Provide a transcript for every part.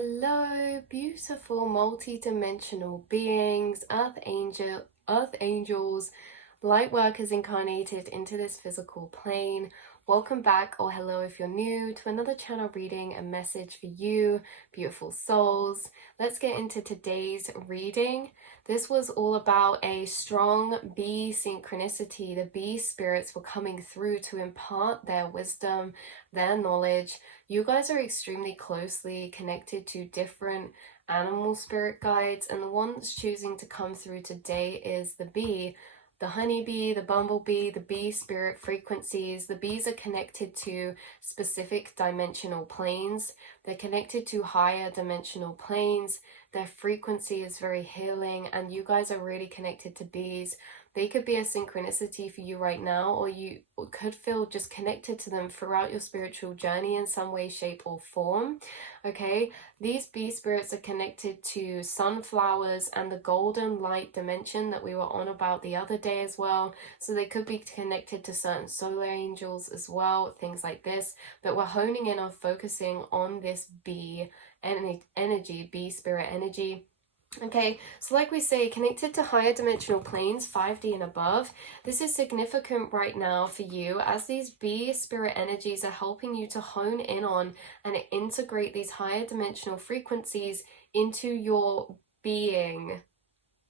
Hello, beautiful multi-dimensional beings, earth angels, light workers incarnated into this physical plane. Welcome back, or hello if you're new, to another channel reading, a message for you, beautiful souls. Let's get into today's reading. This was all about a strong bee synchronicity. The bee spirits were coming through to impart their wisdom, their knowledge. You guys are extremely closely connected to different animal spirit guides, and the one that's choosing to come through today is the bee. The honeybee, the bumblebee, the bee spirit frequencies. The bees are connected to specific dimensional planes. They're connected to higher dimensional planes. Their frequency is very healing, and you guys are really connected to bees. They could be a synchronicity for you right now, or you could feel just connected to them throughout your spiritual journey in some way, shape, or form. Okay, these bee spirits are connected to sunflowers and the golden light dimension that we were on about the other day as well. So they could be connected to certain solar angels as well, things like this. But we're honing in on focusing on this bee energy, bee spirit energy. Okay, so like we say, connected to higher dimensional planes, 5D and above, this is significant right now for you as these bee spirit energies are helping you to hone in on and integrate these higher dimensional frequencies into your being.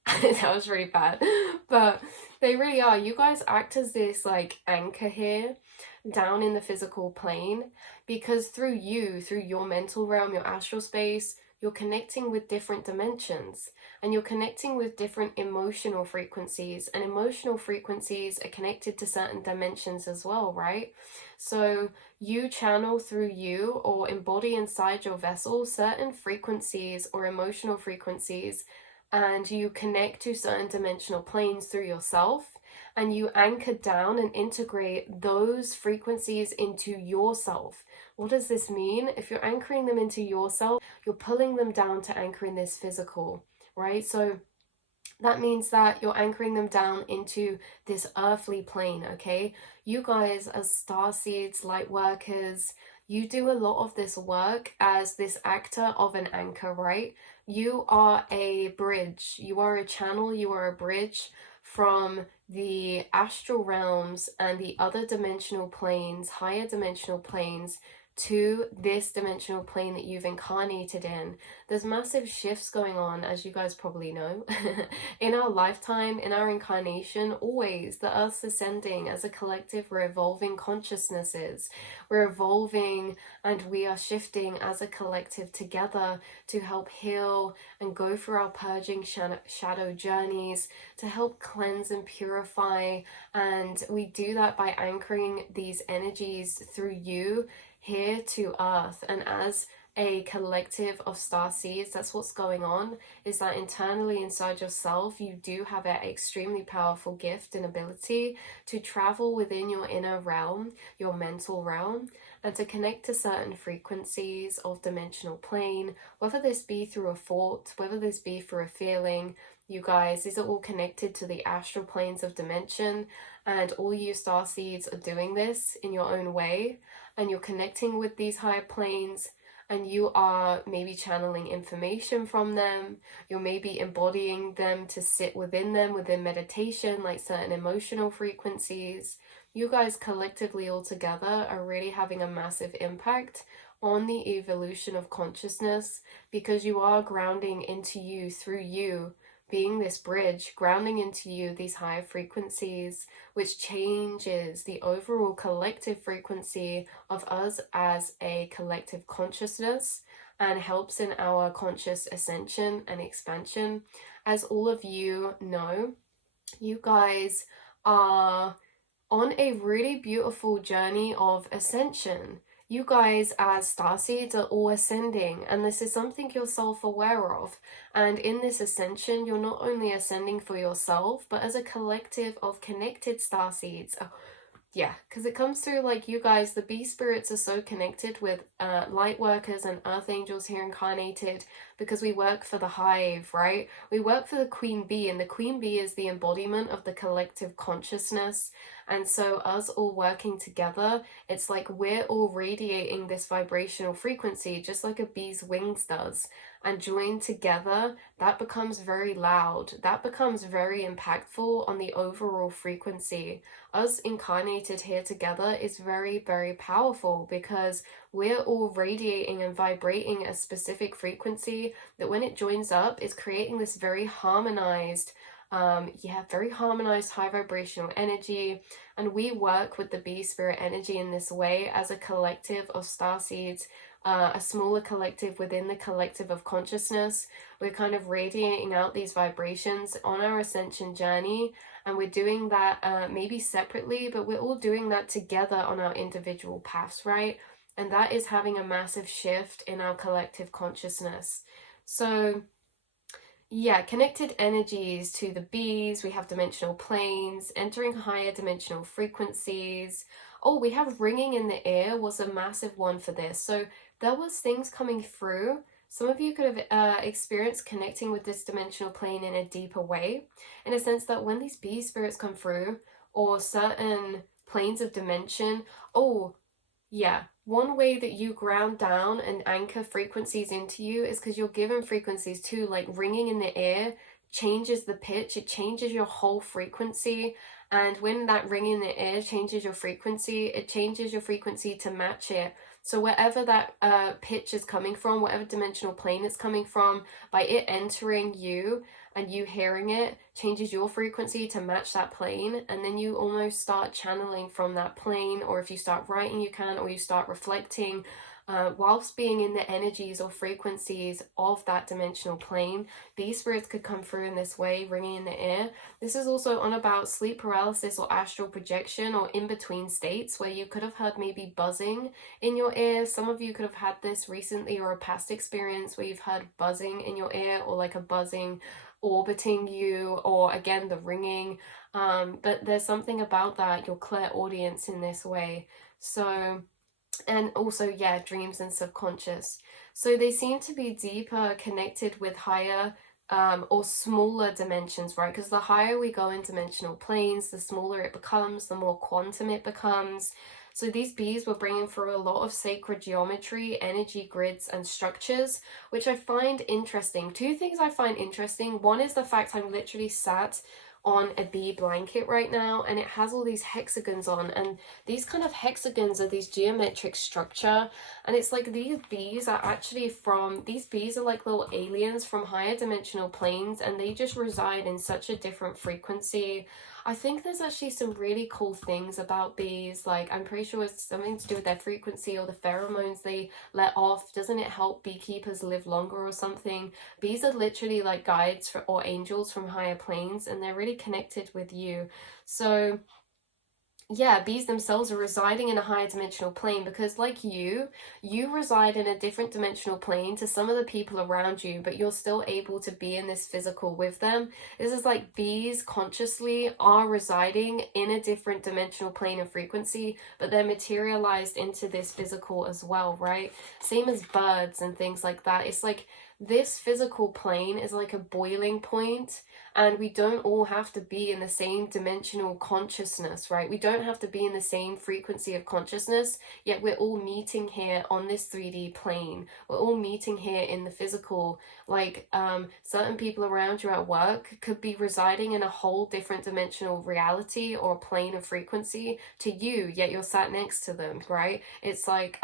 That was really bad, but they really are. You guys act as this like anchor here down in the physical plane, because through your mental realm, your astral space, you're connecting with different dimensions, and you're connecting with different emotional frequencies, and emotional frequencies are connected to certain dimensions as well, right? So you channel through you or embody inside your vessel certain frequencies or emotional frequencies, and you connect to certain dimensional planes through yourself, and you anchor down and integrate those frequencies into yourself. What does this mean? If you're anchoring them into yourself, you're pulling them down to anchor in this physical, right? So that means that you're anchoring them down into this earthly plane, okay? You guys as star seeds, light workers, you do a lot of this work as this actor of an anchor, right? You are a bridge, you are a channel, you are a bridge from the astral realms and the other dimensional planes, higher dimensional planes, to this dimensional plane that you've incarnated in. There's massive shifts going on, as you guys probably know. In our lifetime, in our incarnation, always the Earth's ascending as a collective. We're evolving consciousnesses. We're evolving and we are shifting as a collective together to help heal and go through our purging shadow journeys, to help cleanse and purify. And we do that by anchoring these energies through you here to earth. And as a collective of star seeds, that's what's going on, is that internally inside yourself you do have an extremely powerful gift and ability to travel within your inner realm, your mental realm, and to connect to certain frequencies of dimensional plane, whether this be through a thought, whether this be through a feeling. You guys, these are all connected to the astral planes of dimension, and all you star seeds are doing this in your own way, and you're connecting with these higher planes, and you are maybe channeling information from them. You're maybe embodying them to sit within them within meditation, like certain emotional frequencies. You guys collectively all together are really having a massive impact on the evolution of consciousness, because you are grounding into you through you being this bridge, grounding into you these higher frequencies, which changes the overall collective frequency of us as a collective consciousness and helps in our conscious ascension and expansion. As all of you know, you guys are on a really beautiful journey of ascension. You guys as starseeds are all ascending, and this is something you're self-aware of. And in this ascension, you're not only ascending for yourself, but as a collective of connected starseeds. Yeah, because it comes through like you guys, the bee spirits are so connected with light workers and earth angels here incarnated, because we work for the hive, right? We work for the queen bee, and the queen bee is the embodiment of the collective consciousness. And so us all working together, it's like we're all radiating this vibrational frequency just like a bee's wings does. And joined together, that becomes very loud. That becomes very impactful on the overall frequency. Us incarnated here together is very, very powerful because we're all radiating and vibrating a specific frequency that when it joins up is creating this very harmonized very harmonized high vibrational energy. And we work with the bee spirit energy in this way as a collective of star seeds, a smaller collective within the collective of consciousness. We're kind of radiating out these vibrations on our ascension journey, and we're doing that maybe separately, but we're all doing that together on our individual paths, right? And that is having a massive shift in our collective consciousness. So yeah, connected energies to the bees. We have dimensional planes, entering higher dimensional frequencies. Oh, we have ringing in the air was a massive one for this. So there was things coming through. Some of you could have experienced connecting with this dimensional plane in a deeper way, in a sense that when these bee spirits come through, or certain planes of dimension, oh, yeah, one way that you ground down and anchor frequencies into you is because you're given frequencies too, like ringing in the air changes the pitch, it changes your whole frequency. And when that ring in the air changes your frequency, it changes your frequency to match it. So wherever that pitch is coming from, whatever dimensional plane it's coming from, by it entering you and you hearing it, changes your frequency to match that plane. And then you almost start channeling from that plane, or if you start writing, you can, or you start reflecting whilst being in the energies or frequencies of that dimensional plane. These spirits could come through in this way, ringing in the air. This is also on about sleep paralysis or astral projection, or in between states where you could have heard maybe buzzing in your ear. Some of you could have had this recently, or a past experience where you've heard buzzing in your ear, or like a buzzing orbiting you, or again the ringing. But there's something about that, your clairaudience in this way. So, and also, yeah, dreams and subconscious. So they seem to be deeper connected with higher or smaller dimensions, right? Because the higher we go in dimensional planes, the smaller it becomes, the more quantum it becomes. So these bees were bringing through a lot of sacred geometry, energy grids, and structures, which I find interesting. Two things I find interesting. One is the fact I'm literally sat on a bee blanket right now, and it has all these hexagons on, and these kind of hexagons are these geometric structure, and it's like these bees are like little aliens from higher dimensional planes, and they just reside in such a different frequency. I think there's actually some really cool things about bees, like I'm pretty sure it's something to do with their frequency or the pheromones they let off. Doesn't it help beekeepers live longer or something? Bees are literally like guides or angels from higher planes, and they're really connected with you. So yeah, bees themselves are residing in a higher dimensional plane because, like you reside in a different dimensional plane to some of the people around you, but you're still able to be in this physical with them. This is like bees consciously are residing in a different dimensional plane of frequency, but they're materialized into this physical as well, right? Same as birds and things like that. It's like this physical plane is like a boiling point, and we don't all have to be in the same dimensional consciousness, right? We don't have to be in the same frequency of consciousness, yet we're all meeting here on this 3D plane. We're all meeting here in the physical. Like certain people around you at work could be residing in a whole different dimensional reality or plane of frequency to you, yet you're sat next to them, right? It's like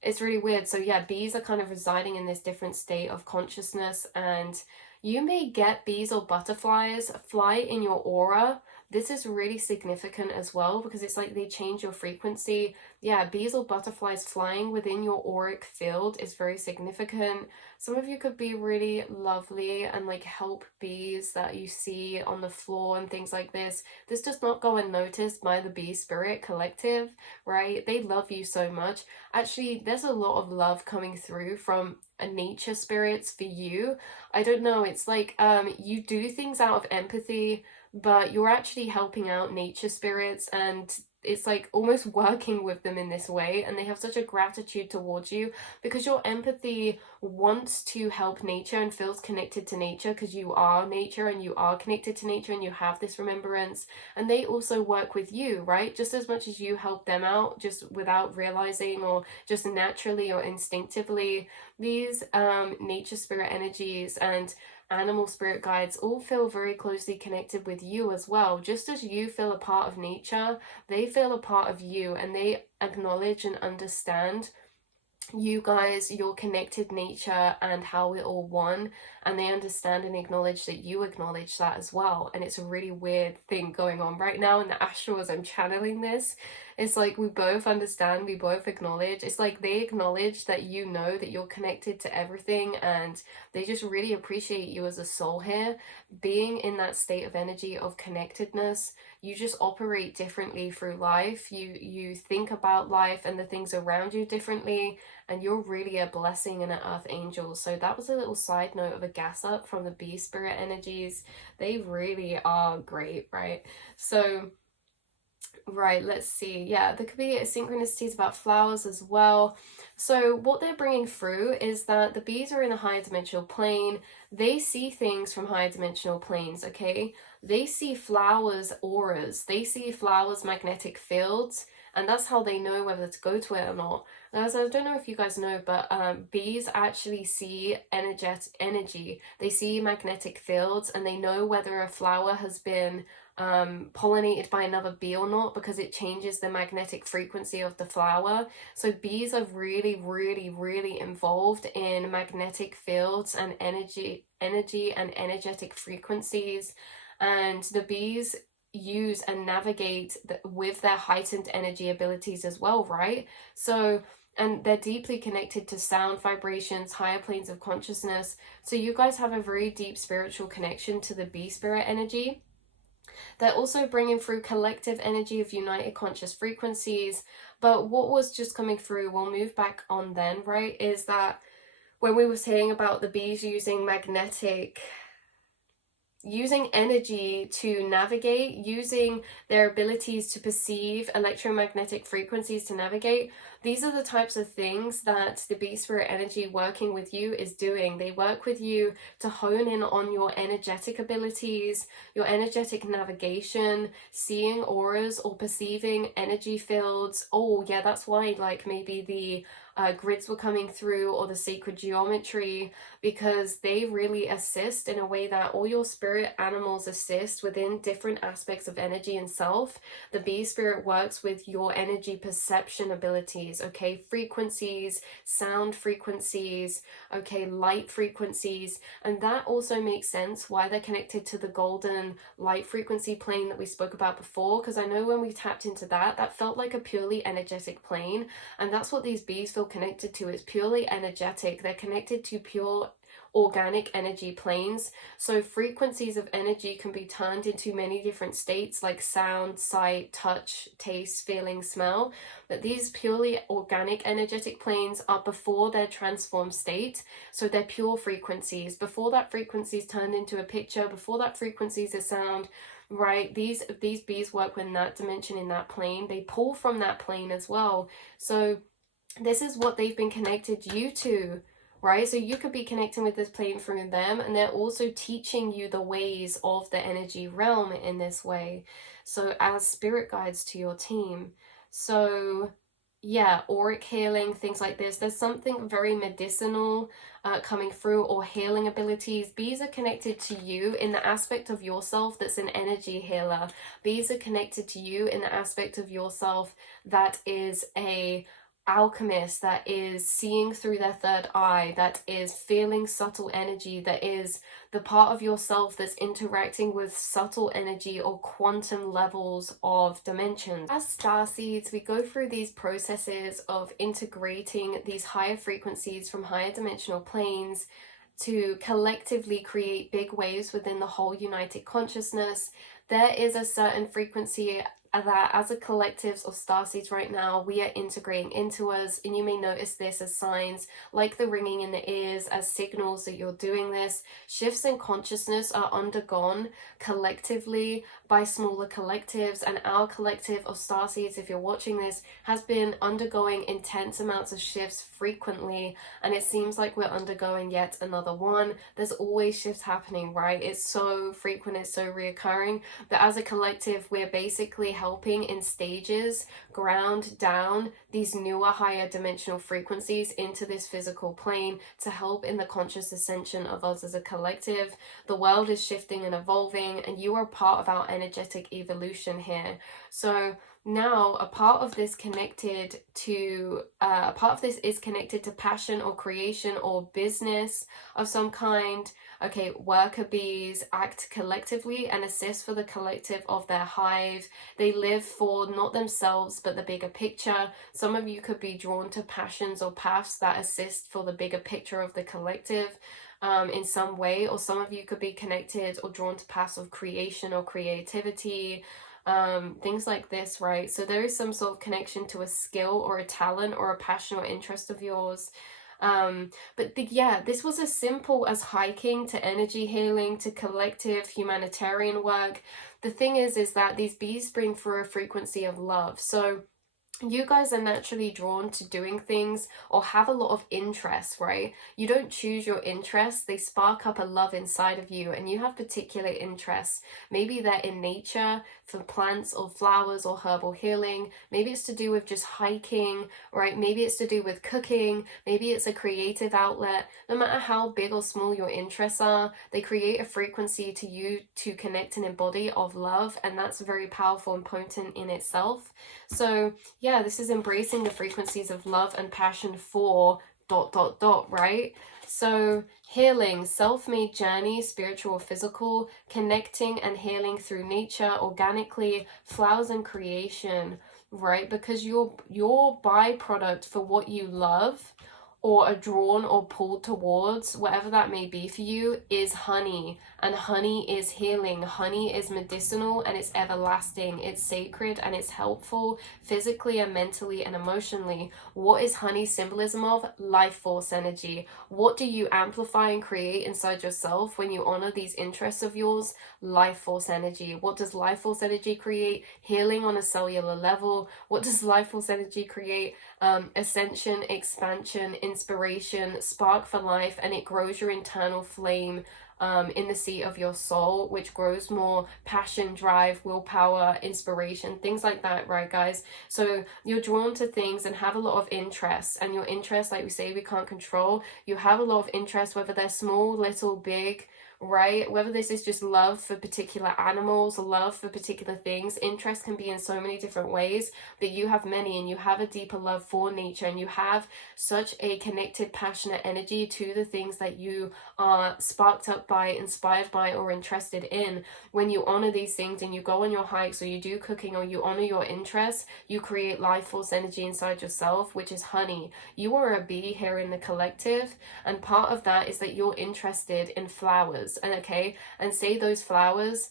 it's really weird. So yeah, bees are kind of residing in this different state of consciousness, and you may get bees or butterflies fly in your aura. This is really significant as well because it's like they change your frequency. Yeah, bees or butterflies flying within your auric field is very significant. Some of you could be really lovely and like help bees that you see on the floor and things like this. This does not go unnoticed by the bee spirit collective, right? They love you so much. Actually, there's a lot of love coming through from nature spirits for you. I don't know, it's like you do things out of empathy, but you're actually helping out nature spirits, and it's like almost working with them in this way, and they have such a gratitude towards you because your empathy wants to help nature and feels connected to nature, because you are nature and you are connected to nature and you have this remembrance. And they also work with you, right? Just as much as you help them out, just without realizing or just naturally or instinctively. These nature spirit energies and animal spirit guides all feel very closely connected with you as well. Just as you feel a part of nature, they feel a part of you, and they acknowledge and understand you guys, your connected nature, and how we're all one. And they understand and acknowledge that you acknowledge that as well. And it's a really weird thing going on right now in the astral as I'm channeling this. It's like we both understand, we both acknowledge. It's like they acknowledge that you know that you're connected to everything, and they just really appreciate you as a soul here. Being in that state of energy of connectedness, you just operate differently through life. You think about life and the things around you differently, and you're really a blessing and an earth angel. So that was a little side note of a gas up from the bee spirit energies. They really are great, right? So right, let's see. Yeah, there could be synchronicities about flowers as well. So what they're bringing through is that the bees are in a higher dimensional plane. They see things from higher dimensional planes, okay? They see flowers auras. They see flowers magnetic fields, and that's how they know whether to go to it or not. As I don't know if you guys know, but bees actually see energy. They see magnetic fields, and they know whether a flower has been pollinated by another bee or not, because it changes the magnetic frequency of the flower. So bees are really, really, really involved in magnetic fields and energy and energetic frequencies. And the bees use and navigate with their heightened energy abilities as well, right? So, and they're deeply connected to sound vibrations, higher planes of consciousness. So you guys have a very deep spiritual connection to the bee spirit energy. They're also bringing through collective energy of united conscious frequencies. But what was just coming through, we'll move back on then, right, is that when we were saying about the bees using energy to navigate, using their abilities to perceive electromagnetic frequencies to navigate, these are the types of things that the bee spirit energy working with you is doing. They work with you to hone in on your energetic abilities, your energetic navigation, seeing auras or perceiving energy fields. Oh yeah, that's why like maybe the grids were coming through, or the sacred geometry, because they really assist in a way that all your spirit animals assist within different aspects of energy and self. The bee spirit works with your energy perception abilities, okay, frequencies, sound frequencies, okay, light frequencies, and that also makes sense why they're connected to the golden light frequency plane that we spoke about before, because I know when we tapped into that, that felt like a purely energetic plane, and that's what these bees feel connected to. It's purely energetic. They're connected to pure organic energy planes. So frequencies of energy can be turned into many different states, like sound, sight, touch, taste, feeling, smell. But these purely organic energetic planes are before their transformed state. So they're pure frequencies. Before that frequency is turned into a picture, before that frequency is a sound, right? These bees work in that dimension, in that plane. They pull from that plane as well. So this is what they've been connected you to, right? So you could be connecting with this plane through them, and they're also teaching you the ways of the energy realm in this way. So as spirit guides to your team. So yeah, auric healing, things like this. There's something very medicinal coming through, or healing abilities. Bees are connected to you in the aspect of yourself that's an energy healer. Bees are connected to you in the aspect of yourself that is a alchemist, that is seeing through their third eye, that is feeling subtle energy, that is the part of yourself that's interacting with subtle energy or quantum levels of dimensions. As starseeds, we go through these processes of integrating these higher frequencies from higher dimensional planes to collectively create big waves within the whole united consciousness. There is a certain frequency that as a collective of starseeds right now, we are integrating into us, and you may notice this as signs like the ringing in the ears, as signals that you're doing this. Shifts in consciousness are undergone collectively by smaller collectives, and our collective of starseeds, if you're watching this, has been undergoing intense amounts of shifts frequently, and it seems like we're undergoing yet another one. There's always shifts happening, right? It's so frequent, it's so reoccurring, but as a collective, we're basically helping in stages ground down these newer higher dimensional frequencies into this physical plane to help in the conscious ascension of us as a collective. The world is shifting and evolving, and you are part of our energetic evolution here. So now a part of this is connected to passion or creation or business of some kind. Okay, worker bees act collectively and assist for the collective of their hive. They live for not themselves but the bigger picture. Some of you could be drawn to passions or paths that assist for the bigger picture of the collective in some way, or some of you could be connected or drawn to paths of creation or creativity, things like this, right? So there is some sort of connection to a skill or a talent or a passion or interest of yours. This was as simple as hiking to energy healing to collective humanitarian work. The thing is that these bees bring through a frequency of love. So you guys are naturally drawn to doing things or have a lot of interest, right? You don't choose your interests, they spark up a love inside of you, and you have particular interests. Maybe they're in nature, for plants or flowers or herbal healing. Maybe it's to do with just hiking, right? Maybe it's to do with cooking. Maybe it's a creative outlet. No matter how big or small your interests are, they create a frequency to you to connect and embody of love, and that's very powerful and potent in itself. So yeah, this is embracing the frequencies of love and passion for ... right? So healing, self-made journey, spiritual or physical, connecting and healing through nature, organically, flowers and creation, right? Because your byproduct for what you love or are drawn or pulled towards, whatever that may be for you, is honey. And honey is healing. Honey is medicinal and it's everlasting. It's sacred and it's helpful physically and mentally and emotionally. What is honey symbolism of? Life force energy. What do you amplify and create inside yourself when you honor these interests of yours? Life force energy. What does life force energy create? Healing on a cellular level. What does life force energy create? Ascension, expansion, inspiration, spark for life, and it grows your internal flame in the seat of your soul, which grows more passion, drive, willpower, inspiration, things like that, right, guys? So you're drawn to things and have a lot of interests, and your interests, like we say, we can't control. You have a lot of interests, whether they're small, little, big, right? Whether this is just love for particular animals, love for particular things. Interest can be in so many different ways, but you have many, and you have a deeper love for nature, and you have such a connected, passionate energy to the things that you are sparked up by, inspired by, or interested in. When you honor these things and you go on your hikes, or you do cooking, or you honor your interests, you create life force energy inside yourself, which is honey. You are a bee here in the collective, and part of that is that you're interested in flowers. And okay, and say those flowers,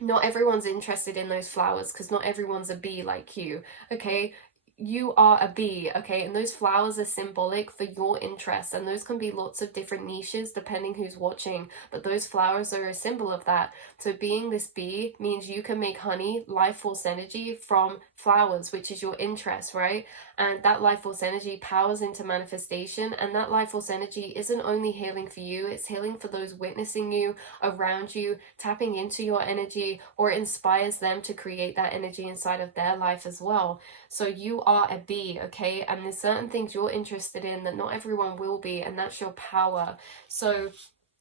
not everyone's interested in those flowers because not everyone's a bee like you, okay? You are a bee, okay? And those flowers are symbolic for your interests, and those can be lots of different niches depending who's watching, but those flowers are a symbol of that. So being this bee means you can make honey, life force energy, from flowers, which is your interest, right? And that life force energy powers into manifestation, and that life force energy isn't only healing for you, it's healing for those witnessing you, around you, tapping into your energy, or it inspires them to create that energy inside of their life as well. So you are a bee, okay? And there's certain things you're interested in that not everyone will be, and that's your power. So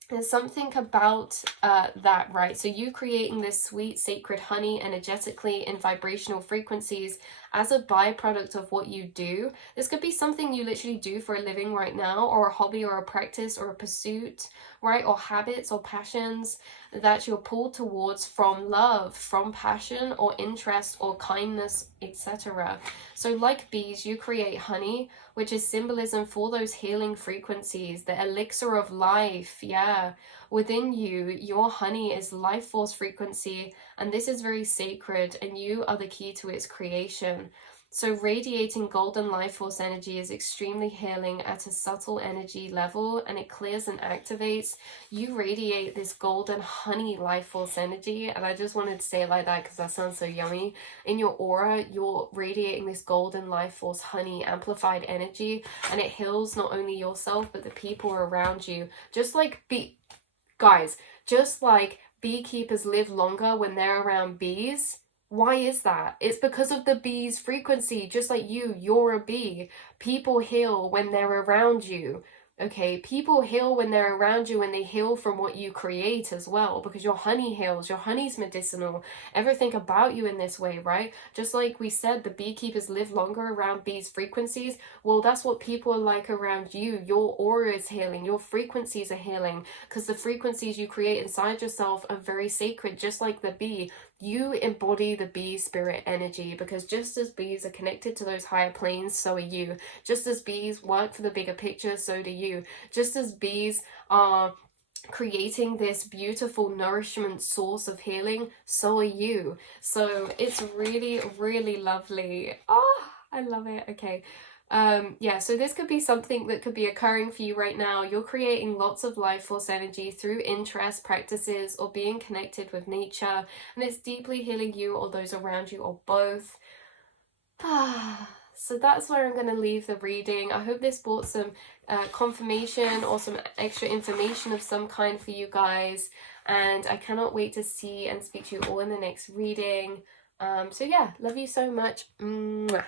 there's something about that, right? So you creating this sweet, sacred honey energetically in vibrational frequencies as a byproduct of what you do. This could be something you literally do for a living right now, or a hobby or a practice or a pursuit, right? Or habits or passions that you're pulled towards from love, from passion or interest or kindness, etc. So like bees, you create honey, which is symbolism for those healing frequencies, the elixir of life. Yeah, within you, your honey is life force frequency, and this is very sacred, and you are the key to its creation. So radiating golden life force energy is extremely healing at a subtle energy level, and it clears and activates. You radiate this golden honey life force energy, and I just wanted to say it like that because that sounds so yummy. In your aura, you're radiating this golden life force honey amplified energy, and it heals not only yourself but the people around you. Just like guys, just like beekeepers live longer when they're around bees. Why is that? It's because of the bee's frequency. Just like you're a bee. People heal when they're around you. Okay, people heal when they're around you, and they heal from what you create as well, because your honey heals, your honey's medicinal, everything about you in this way, right? Just like we said, the beekeepers live longer around bees' frequencies. Well, that's what people are like around you. Your aura is healing, your frequencies are healing, because the frequencies you create inside yourself are very sacred, just like the bee. You embody the bee spirit energy, because just as bees are connected to those higher planes, so are you. Just as bees work for the bigger picture, so do you. Just as bees are creating this beautiful nourishment source of healing, so are you. So it's really, really lovely. Oh, I love it. Okay. Yeah, so this could be something that could be occurring for you right now. You're creating lots of life force energy through interest, practices, or being connected with nature, and it's deeply healing you or those around you, or both. So that's where I'm going to leave the reading. I hope this brought some confirmation or some extra information of some kind for you guys, and I cannot wait to see and speak to you all in the next reading. So yeah, love you so much. Mwah.